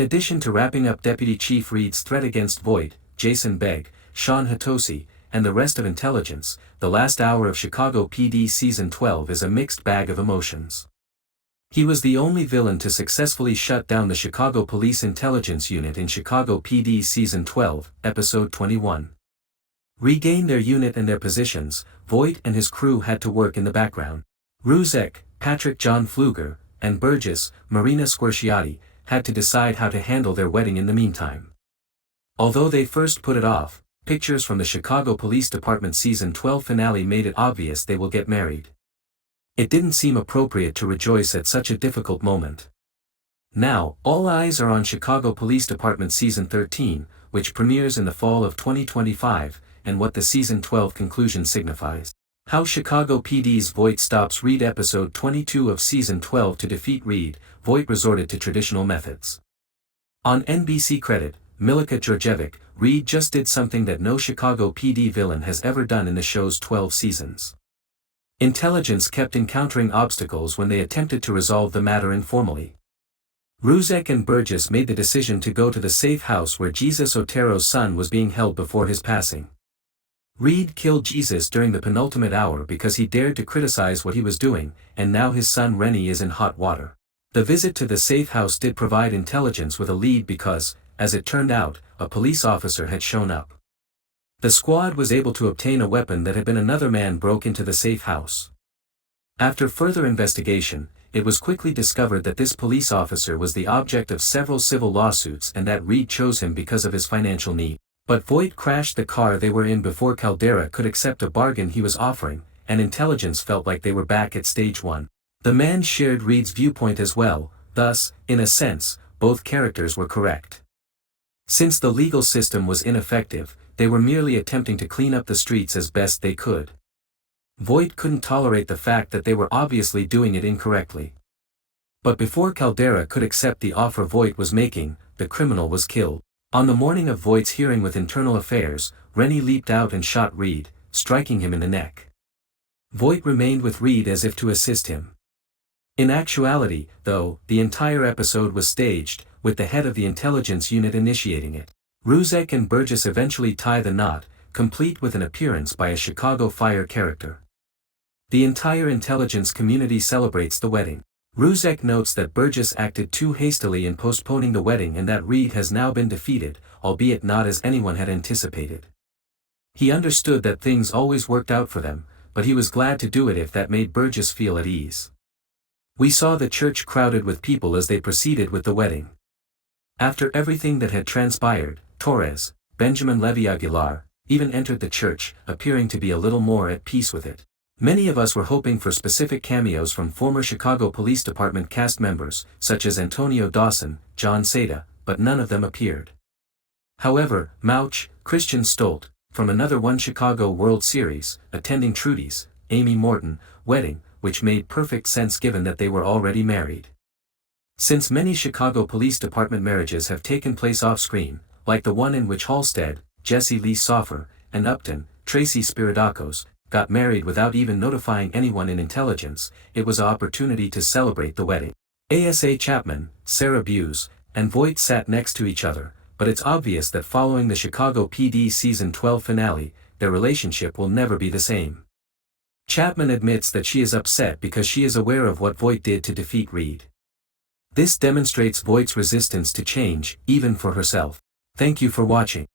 addition to wrapping up Deputy Chief Reid's threat against Voight, Jason Begg, Sean Hatosi, and the rest of intelligence, the last hour of Chicago PD Season 12 is a mixed bag of emotions. He was the only villain to successfully shut down the Chicago Police Intelligence Unit in Chicago PD Season 12, Episode 21. Regain their unit and their positions, Voight and his crew had to work in the background. Ruzek, Patrick John Pfluger, and Burgess, Marina Squarciati, had to decide how to handle their wedding in the meantime. Although they first put it off, pictures from the Chicago Police Department Season 12 finale made it obvious they will get married. It didn't seem appropriate to rejoice at such a difficult moment. Now, all eyes are on Chicago Police Department Season 13, which premieres in the fall of 2025, and what the Season 12 conclusion signifies. How Chicago PD's Voight stops Reid. Episode 22 of Season 12. To defeat Reid, Voight resorted to traditional methods. On NBC credit, Milika Georgievic, Reid just did something that no Chicago PD villain has ever done in the show's 12 seasons. Intelligence kept encountering obstacles when they attempted to resolve the matter informally. Ruzek and Burgess made the decision to go to the safe house where Jesus Otero's son was being held before his passing. Reid killed Jesus during the penultimate hour because he dared to criticize what he was doing, and now his son Rennie is in hot water. The visit to the safe house did provide intelligence with a lead because, as it turned out, a police officer had shown up. The squad was able to obtain a weapon that had been another man broke into the safe house. After further investigation, it was quickly discovered that this police officer was the object of several civil lawsuits and that Reid chose him because of his financial need. But Voight crashed the car they were in before Caldera could accept a bargain he was offering, and intelligence felt like they were back at stage 1. The man shared Reid's viewpoint as well, thus, in a sense, both characters were correct. Since the legal system was ineffective, they were merely attempting to clean up the streets as best they could. Voight couldn't tolerate the fact that they were obviously doing it incorrectly. But before Caldera could accept the offer Voight was making, the criminal was killed. On the morning of Voight's hearing with Internal Affairs, Rennie leaped out and shot Reid, striking him in the neck. Voight remained with Reid as if to assist him. In actuality, though, the entire episode was staged, with the head of the intelligence unit initiating it. Ruzek and Burgess eventually tie the knot, complete with an appearance by a Chicago Fire character. The entire intelligence community celebrates the wedding. Ruzek notes that Burgess acted too hastily in postponing the wedding and that Reid has now been defeated, albeit not as anyone had anticipated. He understood that things always worked out for them, but he was glad to do it if that made Burgess feel at ease. We saw the church crowded with people as they proceeded with the wedding. After everything that had transpired, Torres, Benjamin Levy Aguilar, even entered the church, appearing to be a little more at peace with it. Many of us were hoping for specific cameos from former Chicago Police Department cast members, such as Antonio Dawson, John Seda, but none of them appeared. However, Mouch, Christian Stolt, from another One Chicago World Series, attending Trudy's, Amy Morton, wedding, which made perfect sense given that they were already married. Since many Chicago Police Department marriages have taken place off-screen, like the one in which Halstead, Jesse Lee Soffer, and Upton, Tracy Spiridakos, got married without even notifying anyone in intelligence, it was an opportunity to celebrate the wedding. Asa Chapman, Sarah Buse, and Voight sat next to each other, but it's obvious that following the Chicago PD Season 12 finale, their relationship will never be the same. Chapman admits that she is upset because she is aware of what Voight did to defeat Reid. This demonstrates Voight's resistance to change, even for herself. Thank you for watching.